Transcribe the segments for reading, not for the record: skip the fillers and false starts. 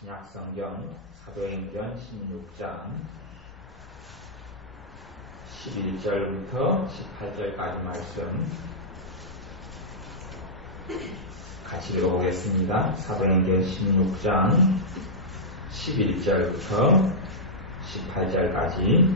신약성경 사도행전 16장 11절부터 18절까지 말씀 같이 읽어보겠습니다. 사도행전 16장 11절부터 18절까지.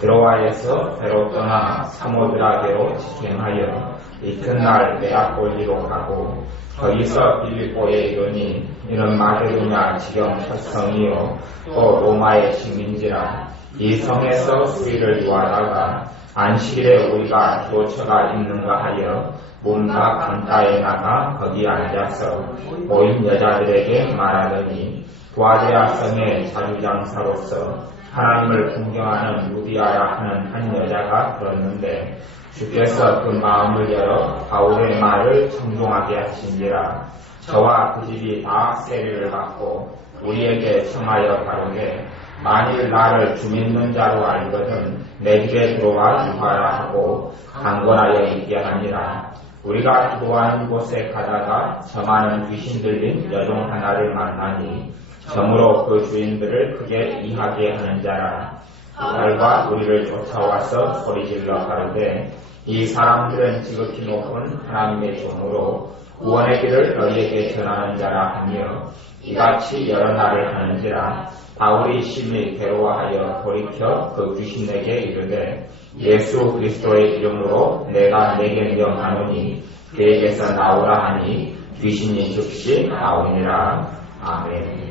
드로아에서 배로 떠나 사모드라게로 직행하여 이튿날 네아폴리로 가고 거기서 빌립보에 이르니 이는 마게도냐 지경 첫 성이요 또 로마의 식민지라. 이 성에서 수리를 요하다가 안식일에 우리가 기도처가 있는가 하여 문과 강가에 나가 거기 앉아서 모인 여자들에게 말하더니 두아데아 성의 자주장사로서 하나님을 존경하는 루디아라 하는 한 여자가 들었는데 주께서 그 마음을 열어 바울의 말을 청종하게 하신지라. 저와 그 집이 다 세례를 받고 우리에게 청하여 가로되 만일 나를 주 믿는 자로 알거든 내 집에 들어와 유하라 하고 강권하여 있게 하니라. 우리가 기도하는 곳에 가다가 저많은 귀신 들린 여종 하나를 만나니 점으로 그 주인들을 크게 이하게 하는 자라. 그들과 우리를 쫓아와서 소리질러 가로되 이 사람들은 지극히 높은 하나님의 종으로 구원의 길을 너희에게 전하는 자라 하며 이같이 여러 날을 하는지라. 바울이 심히 괴로워하여 돌이켜 그 귀신에게 이르되 예수 그리스도의 이름으로 내가 내게 명하노니 그에게서 나오라 하니 귀신이 즉시 나오니라. 아멘.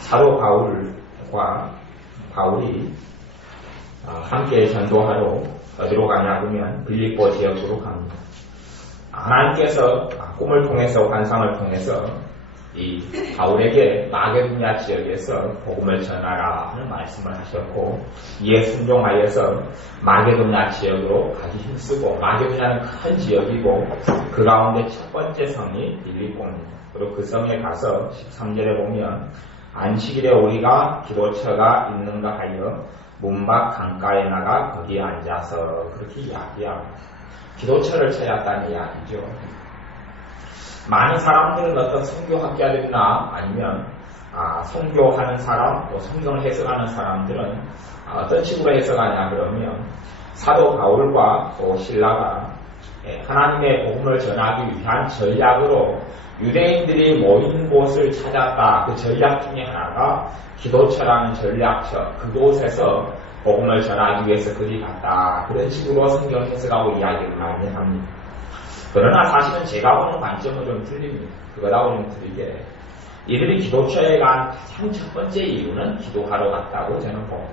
사도 바울이 함께 전도하러 어디로 가냐 하면 빌립보 지역으로 갑니다. 하나님께서 꿈을 통해서 환상을 통해서 이 바울에게 마게도냐 지역에서 복음을 전하라 하는 말씀을 하셨고 이에 순종하여서 마게도냐 지역으로 가기 힘쓰고 마게도냐는 큰 지역이고 그 가운데 첫 번째 성이 빌립보입니다. 그리고 그 성에 가서 13절에 보면 안식일에 우리가 기도처가 있는가 하여 문 밖 강가에 나가 거기에 앉아서 그렇게 이야기합니다. 기도처를 찾았다는 이야기죠. 많은 사람들은 어떤 선교학자들이나 아니면 선교하는 사람, 또 성경을 해석하는 사람들은 어떤 식으로 해석하냐 그러면 사도 바울과 또 신라가 하나님의 복음을 전하기 위한 전략으로 유대인들이 모인 곳을 찾았다. 그 전략 중에 하나가 기도처라는 전략처, 그곳에서 복음을 전하기 위해서 그리 갔다. 그런 식으로 성경 해석하고 이야기를 많이 합니다. 그러나 사실은 제가 보는 관점은 좀 틀립니다. 그거하고는 틀리게 이들이 기도처에 간 가장 첫 번째 이유는 기도하러 갔다고 저는 봅니다.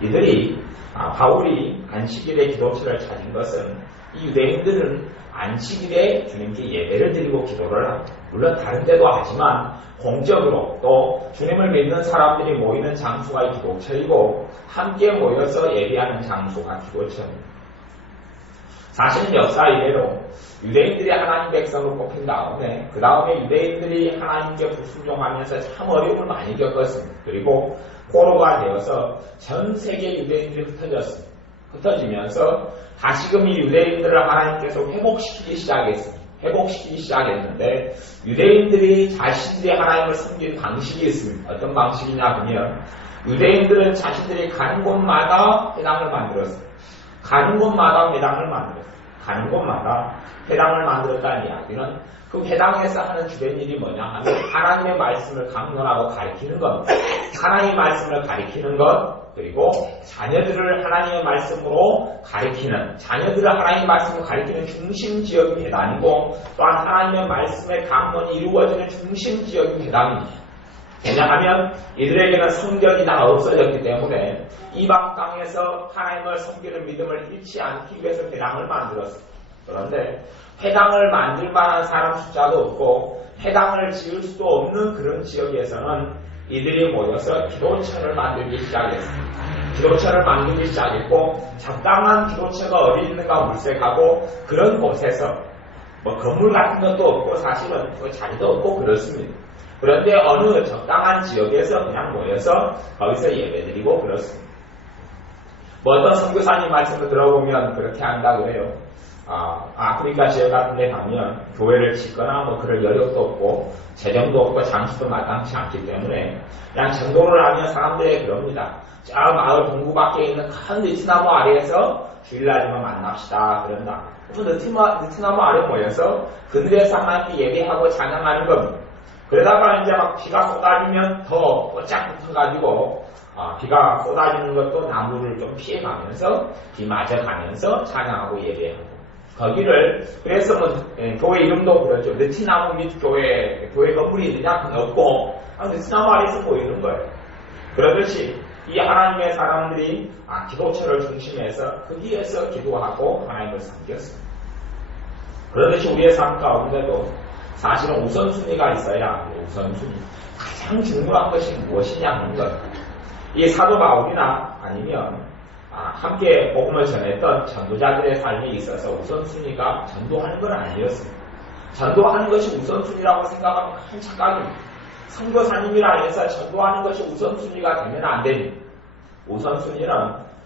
이들이 바울이 안식일에 기도처를 찾은 것은 이 유대인들은 안식일에 주님께 예배를 드리고 기도를 합니다. 물론 다른 데도 하지만 공적으로 또 주님을 믿는 사람들이 모이는 장소가 기도처이고 함께 모여서 예배하는 장소가 기도처입니다. 사실은 역사 이래로 유대인들이 하나님 백성으로 뽑힌 다음에 그 다음에 유대인들이 하나님께 불순종하면서 참 어려움을 많이 겪었습니다. 그리고 포로가 되어서 전 세계 유대인들이 흩어지면서 다시금 이 유대인들을 하나님께서 회복시키기 시작했는데 유대인들이 자신들이 하나님을 섬기는 방식이 있습니다. 어떤 방식이냐 하면 유대인들은 자신들이 가는 곳마다 회당을 만들었습니다. 가는 곳마다 회당을 만들었다는 이야기는 그 회당에서 하는 주된 일이 뭐냐 하면 하나님의 말씀을 강론하고 가르치는 것, 하나님의 말씀을 가르치는 것, 그리고 자녀들을 하나님의 말씀으로 가르치는, 자녀들을 하나님의 말씀을 가르치는 중심 지역이 회당이고 또한 하나님의 말씀의 강론이 이루어지는 중심 지역이 회당입니다. 왜냐하면 이들에게는 성전이 다 없어졌기 때문에 이방 땅에서 하나님을 섬기는 믿음을 잃지 않기 위해서 회당을 만들었습니다. 그런데 회당을 만들 만한 사람 숫자도 없고 회당을 지을 수도 없는 그런 지역에서는 이들이 모여서 기도처를 만들기 시작했습니다. 기도처를 만들기 시작했고 적당한 기도처가 어디 있는가 물색하고 그런 곳에서 건물 같은 것도 없고 사실은 자리도 없고 그렇습니다. 그런데 어느 적당한 지역에서 그냥 모여서 거기서 예배드리고 그렇습니다. 어떤 선교사님 말씀을 들어보면 그렇게 한다 그래요. 아프리카 지역 같은 데 가면 교회를 짓거나 뭐 그럴 여력도 없고 재정도 없고 장치도 마땅치 않기 때문에 그냥 전도를 하면 사람들이 그럽니다. 저 마을 동구 밖에 있는 큰 느티나무 아래에서 주일날이면 만납시다 그런다. 그러면 느티나무 아래 모여서 그늘에서 하나님께 예배하고 찬양하는 겁니다. 그러다가 이제 막 비가 쏟아지면 더 쫙 붙어가지고 비가 쏟아지는 것도 나무를 좀 피해가면서 비 맞아가면서 찬양하고 예배하고 거기를 그래서 뭐 교회 이름도 그렇죠. 느티나무 밑 교회 건물이 있느냐? 없고 느티나무 아래에서 보이는 거예요. 그러듯이 이 하나님의 사람들이 기도처를 중심해서 거기에서 기도하고 하나님을 섬겼습니다. 그러듯이 우리의 삶 가운데도 사실은 우선순위가 있어야 합니다. 우선순위. 가장 중요한 것이 무엇이냐 하는 것. 이 사도 바울이나 아니면 함께 복음을 전했던 전도자들의 삶에 있어서 우선순위가 전도하는 건 아니었습니다. 전도하는 것이 우선순위라고 생각하면 큰 착각입니다. 선교사님이라 해서 전도하는 것이 우선순위가 되면 안 됩니다. 우선순위는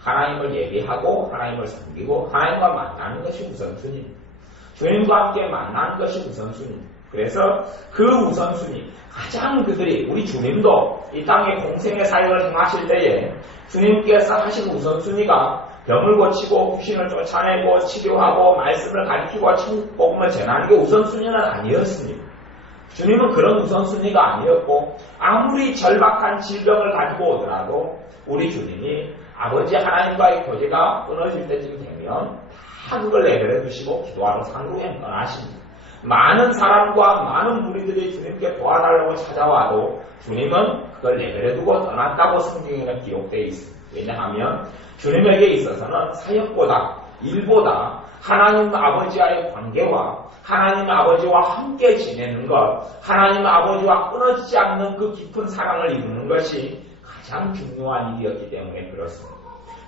하나님을 예배하고 하나님을 섬기고 하나님과 만나는 것이 우선순위입니다. 주님과 함께 만나는 것이 우선순위입니다. 그래서 그 우선순위, 가장 그들이 우리 주님도 이 땅에 공생의 사역을 행하실 때에 주님께서 하신 우선순위가 병을 고치고 귀신을 쫓아내고 치료하고 말씀을 가르치고 천국 복음을 전하는 게 우선순위는 아니었습니다. 주님은 그런 우선순위가 아니었고 아무리 절박한 질병을 가지고 오더라도 우리 주님이 아버지 하나님과의 교제가 끊어질 때쯤 되면 다 그걸 내버려 두시고 기도하러 산국에 떠나십니다. 많은 사람과 많은 무리들이 주님께 도와달라고 찾아와도 주님은 그걸 내버려 두고 떠났다고 성경에는 기록되어 있습니다. 왜냐하면 주님에게 있어서는 사역보다 일보다 하나님 아버지와의 관계와 하나님 아버지와 함께 지내는 것, 하나님 아버지와 끊어지지 않는 그 깊은 사랑을 이루는 것이 가장 중요한 일이었기 때문에 그렇습니다.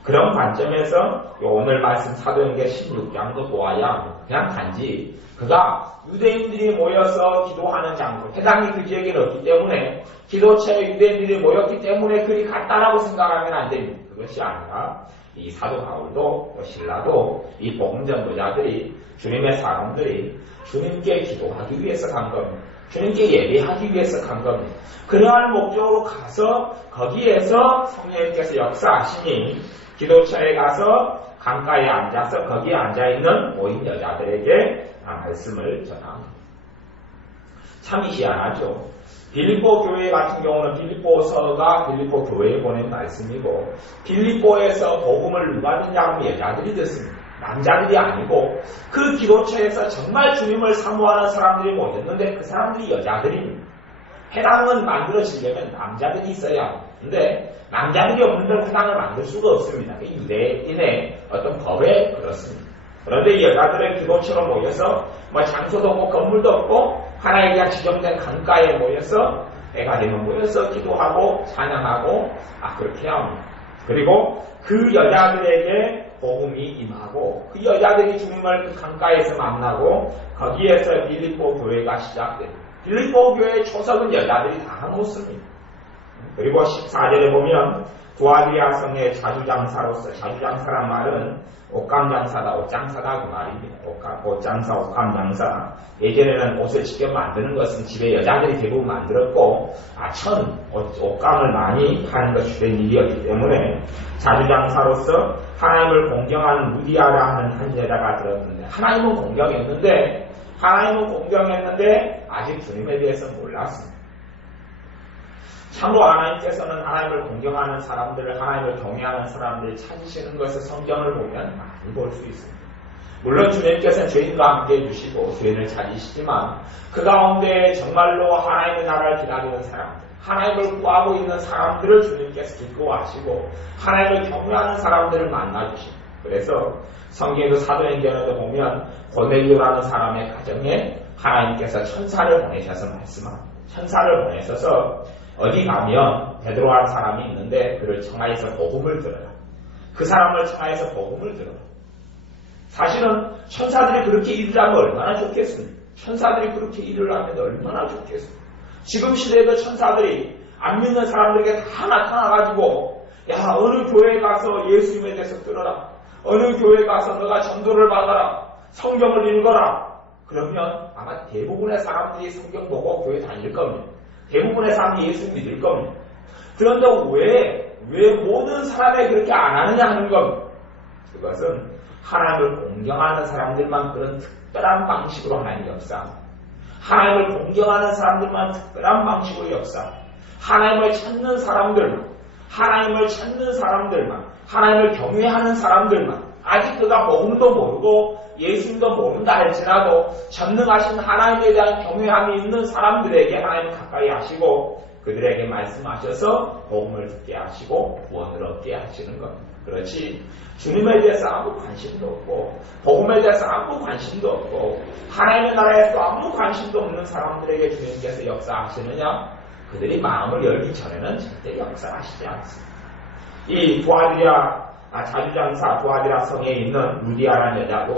그런 관점에서 오늘 말씀 사도행전 16장도 보아야 합니다. 그냥 단지 그가 유대인들이 모여서 기도하는 장소, 해당이 그 지역에는 없기 때문에 기도처에 유대인들이 모였기 때문에 그리 갔다라고 생각하면 안 됩니다. 그것이 아니라 이 사도 바울도 신라도 이 복음 전도자들이 주님의 사람들이 주님께 기도하기 위해서 간 겁니다. 주님께 예배하기 위해서 간 겁니다. 그러한 목적으로 가서 거기에서 성령님께서 역사하시니 기도처에 가서 강가에 앉아서 거기에 앉아있는 모인 여자들에게 말씀을 전합니다. 참 희한하죠. 빌립보 교회 같은 경우는 빌립보서가 빌립보 교회에 보낸 말씀이고 빌립보에서 복음을 누가 듣냐면 여자들이 듣습니다. 남자들이 아니고 그 기도처에서 정말 주님을 사모하는 사람들이 모였는데 그 사람들이 여자들입니다. 회당은 만들어지려면 남자들이 있어야 합니다. 근데 남자들이 없는데 회당을 만들 수가 없습니다. 유대인의 어떤 법에 그렇습니다. 그런데 이 여자들의 기도처럼 모여서 뭐 장소도 없고 건물도 없고 하나의 그냥 지정된 강가에 모여서 애가 되면 모여서 기도하고 찬양하고 그렇게 합니다. 그리고 그 여자들에게 복음이 임하고 그 여자들이 주님을 그 강가에서 만나고 거기에서 빌립보 교회가 시작됩니다. 빌립보 교회의 초석은 여자들이 다 모습입니다. 그리고 14절에 보면 두아디아 성의 자주장사로서, 자주장사란 말은 옷감장사다, 옷장사다 그 말입니다. 옷장사, 옷감장사. 예전에는 옷을 직접 만드는 것은 집에 여자들이 대부분 만들었고 옷감을 많이 하는 것이 주된 일이었기 때문에 자주장사로서 하나님을 공경하는 무디아라 하는 한 여자가 들었는데 하나님은 공경했는데 아직 주님에 대해서 몰랐습니다. 참으로 하나님께서는 하나님을 공경하는 사람들을, 하나님을 경외하는 사람들을 찾으시는 것을 성경을 보면 많이 볼 수 있습니다. 물론 주님께서는 죄인과 함께 해주시고 죄인을 찾으시지만 그 가운데 정말로 하나님의 나라를 기다리는 사람들, 하나님을 구하고 있는 사람들을 주님께서 기뻐하시고 하나님을 경외하는 사람들을 만나주십니다. 그래서 성경에도 사도행전에도 보면 고넬료라는 사람의 가정에 하나님께서 천사를 보내셔서 말씀합니다. 천사를 보내셔서 어디 가면 베드로라는 사람이 있는데 그를 청하여서 복음을 들어라. 그 사람을 청하여서 복음을 들어라. 사실은 천사들이 그렇게 일을 하면 얼마나 좋겠습니까? 천사들이 그렇게 일을 하면 얼마나 좋겠습니까? 지금 시대에도 천사들이 안 믿는 사람들에게 다 나타나가지고 어느 교회에 가서 예수님에 대해서 들어라. 어느 교회에 가서 너가 전도를 받아라. 성경을 읽어라. 그러면 아마 대부분의 사람들이 성경 보고 교회 다닐 겁니다. 대부분의 사람들이 예수 믿을 겁니다. 그런데 왜 모든 사람이 그렇게 안 하느냐 하는 겁니다. 그것은 하나님을 공경하는 사람들만 그런 특별한 방식으로 하나님 역사합니다. 하나님을 공경하는 사람들만 특별한 방식으로 역사합니다. 하나님을 찾는 사람들만, 하나님을 경외하는 사람들만, 아직 그가 복음도 모르고 예수님도 모른다 할지라도 전능하신 하나님에 대한 경외함이 있는 사람들에게 하나님 가까이 하시고 그들에게 말씀하셔서 복음을 듣게 하시고 구원을 얻게 하시는 겁니다. 그렇지 주님에 대해서 아무 관심도 없고 복음에 대해서 아무 관심도 없고 하나님의 나라에서 아무 관심도 없는 사람들에게 주님께서 역사하시느냐? 그들이 마음을 열기 전에는 절대 역사하시지 않습니다. 이 자주장사 두아디라 성에 있는 루디아라는 여자도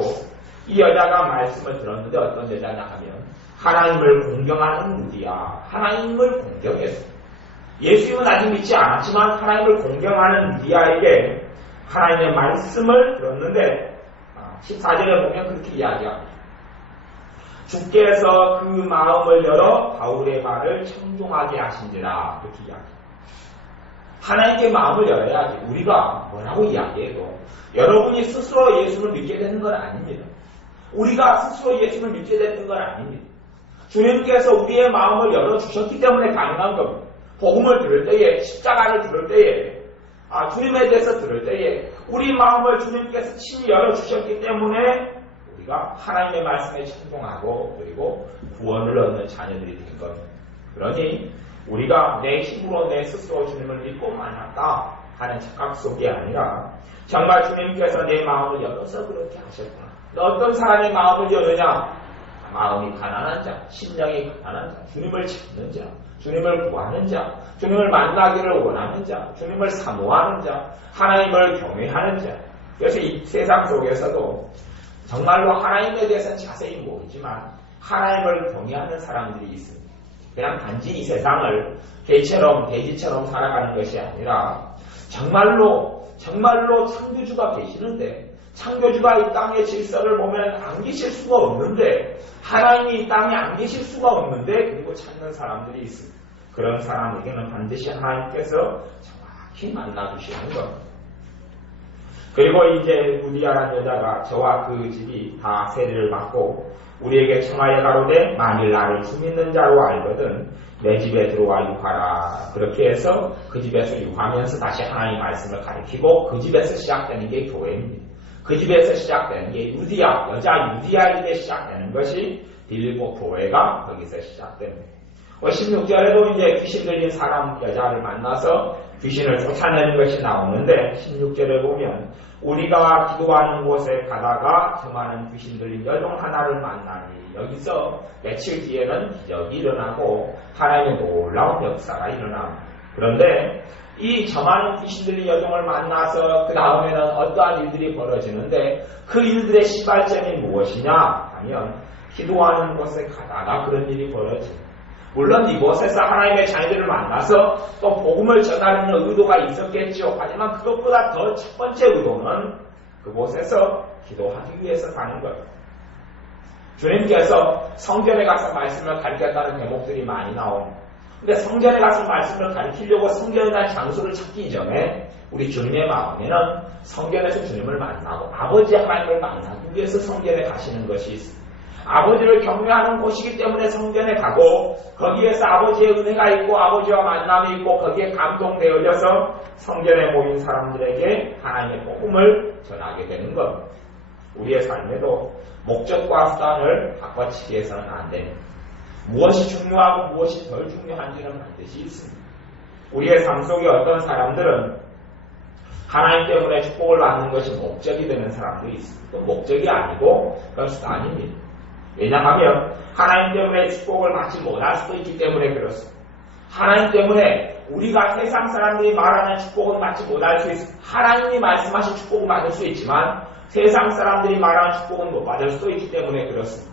이 여자가 말씀을 들었는데 어떤 여자냐 하면 하나님을 공경하는 루디아, 하나님을 공경했습니다. 예수님은 아직 믿지 않았지만 하나님을 공경하는 루디아에게 하나님의 말씀을 들었는데 14절에 보면 그렇게 이야기합니다. 주께서 그 마음을 열어 바울의 말을 청종하게 하신지라 그렇게 이야기합니다. 하나님께 마음을 열어야지 우리가 뭐라고 이야기해도 여러분이 스스로 예수를 믿게 되는 건 아닙니다. 우리가 스스로 예수를 믿게 되는 건 아닙니다. 주님께서 우리의 마음을 열어주셨기 때문에 가능한 겁니다. 복음을 들을 때에 십자가를 들을 때에 주님에 대해서 들을 때에 우리 마음을 주님께서 친히 열어주셨기 때문에 우리가 하나님의 말씀에 청종하고 그리고 구원을 얻는 자녀들이 된 겁니다. 그러니 우리가 내 힘으로 내 스스로 주님을 믿고 만났다 하는 착각 속이 아니라 정말 주님께서 내 마음을 열어서 그렇게 하셨구나. 어떤 사람의 마음을 여느냐? 마음이 가난한 자, 심령이 가난한 자, 주님을 찾는 자, 주님을 구하는 자, 주님을 만나기를 원하는 자, 주님을 사모하는 자, 하나님을 경외하는 자. 그래서 이 세상 속에서도 정말로 하나님에 대해서는 자세히 모르지만 하나님을 경외하는 사람들이 있습니다. 그냥 단지 이 세상을 돼지처럼 살아가는 것이 아니라 정말로 창조주가 계시는데 창조주가 이 땅의 질서를 보면 안 계실 수가 없는데 하나님이 이 땅에 안 계실 수가 없는데 그리고 찾는 사람들이 있습니다. 그런 사람에게는 반드시 하나님께서 정확히 만나주시는 겁니다. 그리고 이제 루디아라는 여자가 저와 그 집이 다 세례를 받고 우리에게 청하여 가로되 만일 나를 주 믿는 자로 알거든 내 집에 들어와 유하라. 그렇게 해서 그 집에서 유하면서 다시 하나님의 말씀을 가르치고 그 집에서 시작되는 게 교회입니다. 그 집에서 시작되는 게 여자 루디아 집에 시작되는 것이 빌립보 교회가 거기서 시작됩니다. 16절에도 이제 귀신 들린 사람 여자를 만나서 귀신을 쫓아내는 것이 나오는데 16절에 보면 우리가 기도하는 곳에 가다가 저 많은 귀신 들린 여종 하나를 만나니 여기서 며칠 뒤에는 기적이 일어나고 하나님의 놀라운 역사가 일어납니다. 그런데 이 저 많은 귀신 들린 여종을 만나서 그 다음에는 어떠한 일들이 벌어지는데 그 일들의 시발점이 무엇이냐 하면 기도하는 곳에 가다가 그런 일이 벌어집니다. 물론 이곳에서 하나님의 자녀들을 만나서 또 복음을 전하는 의도가 있었겠죠. 하지만 그것보다 더 첫 번째 의도는 그곳에서 기도하기 위해서 가는 거예요. 주님께서 성전에 가서 말씀을 가르쳤다는 대목들이 많이 나옵니다. 근데 성전에 가서 말씀을 가르치려고 성전이라는 장소를 찾기 전에 우리 주님의 마음에는 성전에서 주님을 만나고 아버지 하나님을 만나기 위해서 성전에 가시는 것이 있습니다. 아버지를 경외하는 곳이기 때문에 성전에 가고 거기에서 아버지의 은혜가 있고 아버지와 만남이 있고 거기에 감동되어져서 성전에 모인 사람들에게 하나님의 복음을 전하게 되는 것. 우리의 삶에도 목적과 수단을 바꿔치기 해서는 안 됩니다. 무엇이 중요하고 무엇이 덜 중요한지는 반드시 있습니다. 우리의 삶 속에 어떤 사람들은 하나님 때문에 축복을 받는 것이 목적이 되는 사람들이 있습니다. 또 목적이 아니고 그건 수단입니다. 왜냐하면 하나님 때문에 축복을 받지 못할 수도 있기 때문에 그렇습니다. 하나님 때문에 우리가 세상 사람들이 말하는 축복은 받지 못할 수 있습니다. 하나님이 말씀하신 축복은 받을 수 있지만 세상 사람들이 말하는 축복은 못 받을 수도 있기 때문에 그렇습니다.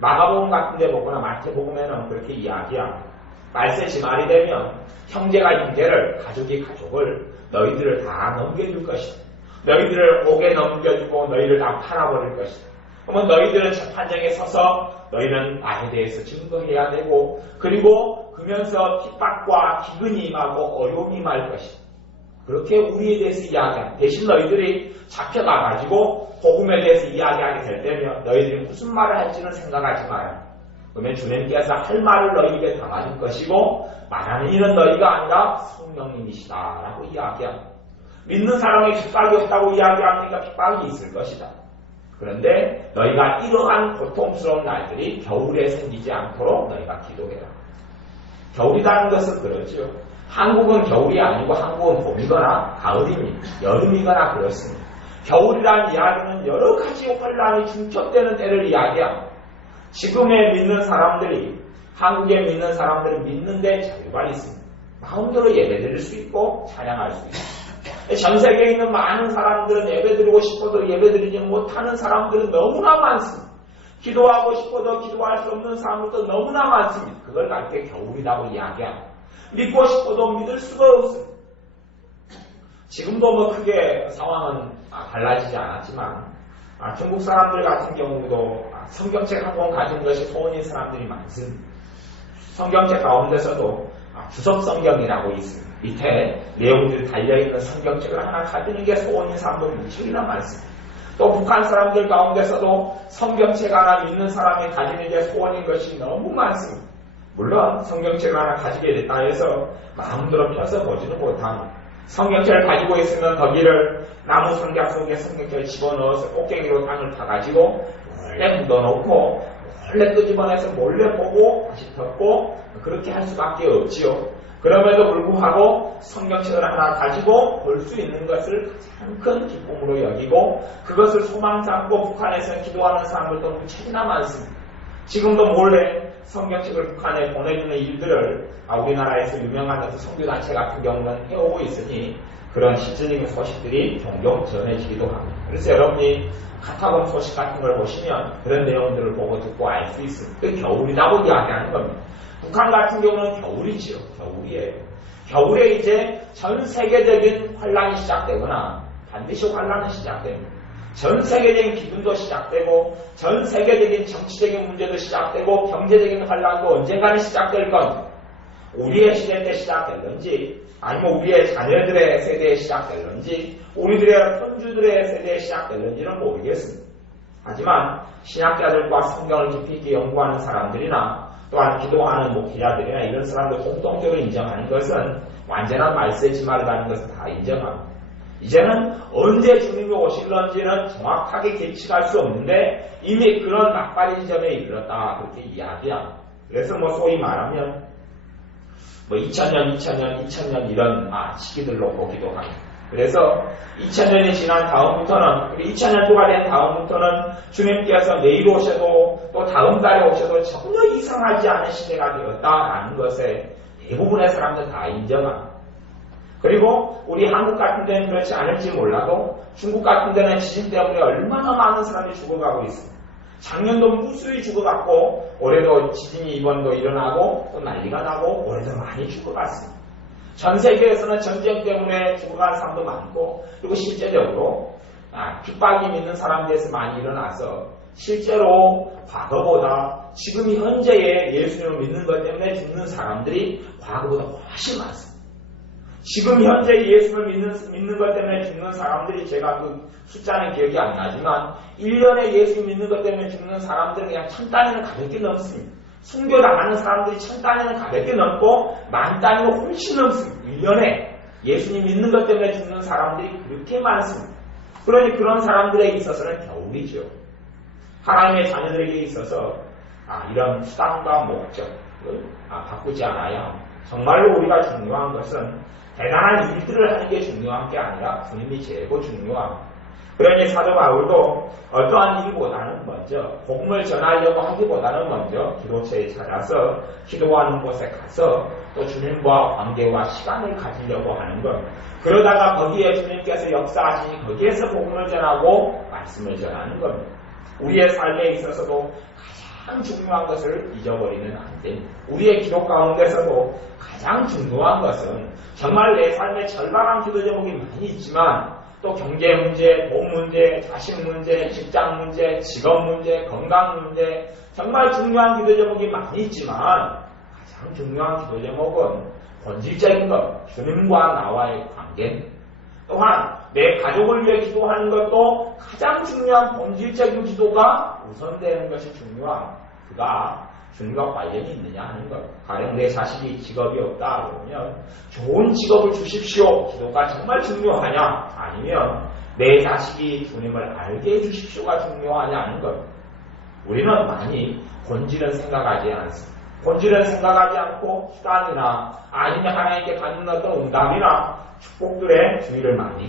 마가복음 같은 데 보거나 마태복음에는 그렇게 이야기합니다. 말세지 말이 되면 형제가 형제를 가족이 가족을 너희들을 다 넘겨줄 것이다. 너희들을 옥에 넘겨주고 너희를 다 팔아버릴 것이다. 그러면 너희들은 재판장에 서서 너희는 나에 대해서 증거해야 되고, 그리고 그러면서 핍박과 기근이 임하고 어려움이 임할 것이다. 그렇게 우리에 대해서 이야기한다. 대신 너희들이 잡혀가가지고 복음에 대해서 이야기하게 될 때면 너희들이 무슨 말을 할지는 생각하지 마라. 그러면 주님께서 할 말을 너희에게 담아줄 것이고 말하는 이는 너희가 아니라 성령님이시다 라고 이야기합니다. 믿는 사람에게 핍박이 없다고 이야기하니까 핍박이 있을 것이다. 그런데 너희가 이러한 고통스러운 날들이 겨울에 생기지 않도록 너희가 기도해라. 겨울이라는 것은 그렇죠. 한국은 겨울이 아니고 한국은 봄이거나 가을입니다. 여름이거나 그렇습니다. 겨울이라는 이야기는 여러 가지 혼란이 중첩되는 때를 이야기합니다. 지금의 믿는 사람들이, 한국에 믿는 사람들은 믿는데 자유가 있습니다. 마음대로 예배드릴 수 있고 찬양할 수 있습니다. 전 세계에 있는 많은 사람들은 예배드리고 싶어도 예배드리지 못하는 사람들은 너무나 많습니다. 기도하고 싶어도 기도할 수 없는 사람들도 너무나 많습니다. 그걸 가르쳐 겨울이라고 이야기합니다. 믿고 싶어도 믿을 수가 없습니다. 지금도 뭐 크게 상황은 달라지지 않았지만 중국 사람들 같은 경우도 성경책 한 권 가진 것이 소원인 사람들이 많습니다. 성경책 가운데서도 주석 성경이라고 있습니다. 밑에 내용들이 달려있는 성경책을 하나 가지는 게 소원인 사람들이 무척이나 많습니다. 또 북한 사람들 가운데서도 성경책 하나 믿는 사람이 가지는 게 소원인 것이 너무 많습니다. 물론 성경책을 하나 가지게 됐다 해서 마음대로 펴서 보지는 못합니다. 성경책을 가지고 있으면 거기를 나무 상자 속에 성경책을 집어넣어서 꽃갱이로 땅을 파가지고 몰래 묻어놓고 몰래 끄집어내서 몰래 보고 다시 덮고 그렇게 할 수밖에 없지요. 그럼에도 불구하고 성경책을 하나 가지고 볼 수 있는 것을 가장 큰 기쁨으로 여기고 그것을 소망 삼고 북한에서 기도하는 사람들도 무척이나 많습니다. 지금도 몰래 성경책을 북한에 보내주는 일들을 우리나라에서 유명한 선교단체 같은 경우는 해오고 있으니 그런 실질적인 소식들이 종종 전해지기도 합니다. 그래서 여러분이 카타곤 소식 같은 걸 보시면 그런 내용들을 보고 듣고 알 수 있습니다. 그 겨울이라고 이야기하는 겁니다. 북한 같은 경우는 겨울이지요. 겨울이에요. 겨울에 이제 전 세계적인 환란이 시작되거나 반드시 환란은 시작됩니다. 전 세계적인 기근도 시작되고 전 세계적인 정치적인 문제도 시작되고 경제적인 환란도 언젠가는 시작될 겁니다. 우리의 시대 때 시작될런지 아니면 우리의 자녀들의 세대에 시작될런지 우리들의 손주들의 세대에 시작될런지는 모르겠습니다. 하지만 신학자들과 성경을 깊이 있게 연구하는 사람들이나 또한 기도하는 목회자들이나 이런 사람들 공통적으로 인정하는 것은 완전한 말세의 지마르다는 것을 다 인정합니다. 이제는 언제 주님이 오실런지는 정확하게 계측할 수 없는데 이미 그런 막바지 지점에 이르렀다 그렇게 이야기합니다. 그래서 소위 말하면 2000년 이런 시기들로 보기도 합니다. 그래서 2000년이 지난 다음부터는 2000년도가 된 다음부터는 주님께서 내일 오셔도 또 다음 달에 오셔도 전혀 이상하지 않은 시대가 되었다라는 것에 대부분의 사람들 다 인정합니다. 그리고 우리 한국 같은 데는 그렇지 않을지 몰라도 중국 같은 데는 지진 때문에 얼마나 많은 사람이 죽어가고 있습니다. 작년도 무수히 죽어갔고 올해도 지진이 이번도 일어나고 또 난리가 나고 올해도 많이 죽어갔습니다. 전 세계에서는 전쟁 때문에 죽어간 사람도 많고 그리고 실제적으로 핍박이 믿는 사람들에서 많이 일어나서 실제로 과거보다 지금 현재의 예수님을 믿는 것 때문에 죽는 사람들이 과거보다 훨씬 많습니다. 지금 현재 예수를 믿는 것 때문에 죽는 사람들이 제가 그 숫자는 기억이 안 나지만 1년에 예수 믿는 것 때문에 죽는 사람들은 그냥 1000단위는 가볍게 넘습니다. 순교당하는 사람들이 1000단위는 가볍게 넘고 10,000단위는 훨씬 넘습니다. 1년에 예수님 믿는 것 때문에 죽는 사람들이 그렇게 많습니다. 그러니 그런 사람들에게 있어서는 겨울이죠. 하나님의 자녀들에게 있어서 이런 수단과 목적을 바꾸지 않아야 합니다. 정말로 우리가 중요한 것은 대단한 일들을 하는 게 중요한 게 아니라 주님이 최고 중요합니다. 그러니 사도 바울도 어떠한 일보다는 먼저 복음을 전하려고 하기보다는 먼저 기도처에 찾아서 기도하는 곳에 가서 또 주님과 관계와 시간을 가지려고 하는 것. 그러다가 거기에 주님께서 역사하시니 거기에서 복음을 전하고 말씀을 전하는 겁니다. 우리의 삶에 있어서도 가장 중요한 것을 잊어버리면 안 됩니다. 우리의 기도 가운데서도 가장 중요한 것은 정말 내 삶의 절박한 기도 제목이 많이 있지만 또 경제 문제, 돈 문제, 자식 문제, 직장 문제, 직업 문제, 건강 문제, 정말 중요한 기도 제목이 많이 있지만 가장 중요한 기도 제목은 본질적인 것, 주님과 나와의 관계. 또한 내 가족을 위해 기도하는 것도 가장 중요한 본질적인 기도가 우선되는 것이 중요한 그가 주님과 관련이 있느냐 하는 것. 가령 내 자식이 직업이 없다 그러면 좋은 직업을 주십시오. 기도가 정말 중요하냐? 아니면 내 자식이 주님을 알게 해주십시오가 중요하냐 하는 것. 우리는 많이 본질은 생각하지 않습니다. 본질은 생각하지 않고 수단이나 아니면 하나님께 받는 어떤 응답이나 축복들의 주의를 많이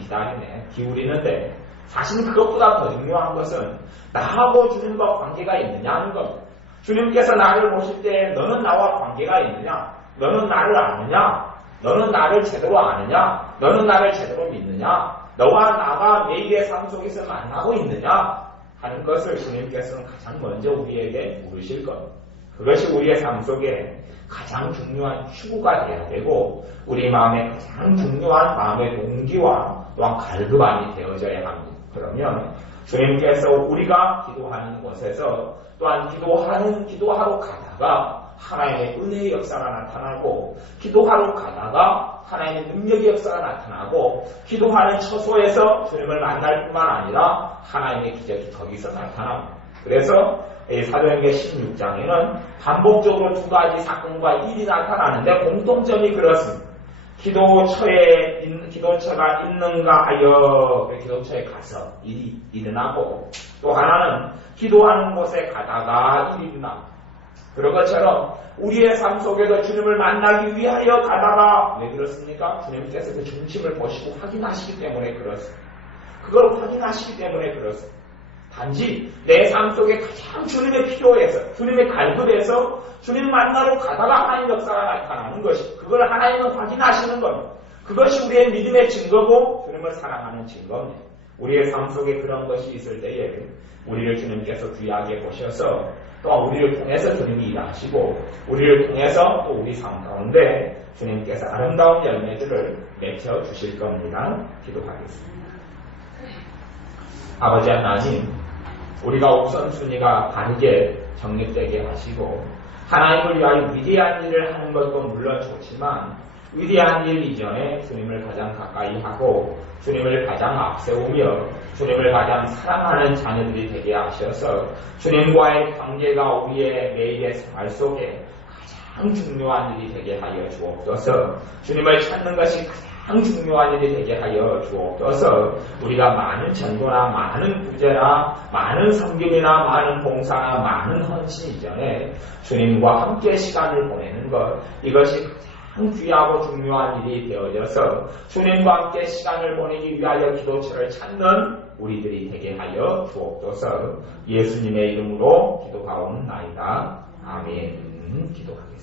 기울이는데 사실 그것보다 더 중요한 것은 나하고 주님과 관계가 있느냐 하는 것. 주님께서 나를 보실 때 너는 나와 관계가 있느냐? 너는 나를 아느냐? 너는 나를 제대로 아느냐? 너는 나를 제대로 믿느냐? 너와 나가 매일의 삶 속에서 만나고 있느냐? 하는 것을 주님께서는 가장 먼저 우리에게 물으실 것. 그것이 우리의 삶 속에 가장 중요한 추구가 되어야 되고 우리 마음에 가장 중요한 마음의 동기와 또한 갈급함이 되어져야 합니다. 그러면 주님께서 우리가 기도하는 곳에서 또한 기도하러 가다가 하나님의 은혜의 역사가 나타나고 기도하러 가다가 하나님의 능력의 역사가 나타나고 기도하는 처소에서 주님을 만날 뿐만 아니라 하나님의 기적이 거기서 나타납니다. 그래서 사도행전 16장에는 반복적으로 두 가지 사건과 일이 나타나는데 공통점이 그렇습니다. 기도처가 있는가 하여 기도처에 가서 일이 일어나고 또 하나는 기도하는 곳에 가다가 일이 일어납니다. 그런 것처럼 우리의 삶 속에서 주님을 만나기 위하여 가다가 왜 그렇습니까? 주님께서 그 중심을 보시고 확인하시기 때문에 그렇습니다. 그걸 확인하시기 때문에 그렇습니다. 단지 내 삶 속에 가장 주님의 필요해서 주님의 갈급해서 주님 만나러 가다가 하나님 역사가 나타나는 것이 그걸 하나님은 확인하시는 겁니다. 그것이 우리의 믿음의 증거고 주님을 사랑하는 증거입니다. 우리의 삶 속에 그런 것이 있을 때에 우리를 주님께서 귀하게 보셔서 또 우리를 통해서 주님이 일하시고 우리를 통해서 또 우리 삶 가운데 주님께서 아름다운 열매들을 맺혀 주실 겁니다. 기도하겠습니다. 아버지 하나님, 우리가 우선순위가 바르게 정립되게 하시고 하나님을 위하여 위대한 일을 하는 것도 물론 좋지만 위대한 일 이전에 주님을 가장 가까이 하고 주님을 가장 앞세우며 주님을 가장 사랑하는 자녀들이 되게 하셔서 주님과의 관계가 우리의 매일의 생활 속에 가장 중요한 일이 되게 하여 주옵소서. 주님을 찾는 것이 가장 중요한 일이 되게 하여 주옵소서. 우리가 많은 전도나 많은 구제나 많은 섬김이나 많은 봉사나 많은 헌신 이전에 주님과 함께 시간을 보내는 것, 이것이 가장 귀하고 중요한 일이 되어져서 주님과 함께 시간을 보내기 위하여 기도처를 찾는 우리들이 되게 하여 주옵소서. 예수님의 이름으로 기도하옵나이다. 아멘. 기도하겠습니다.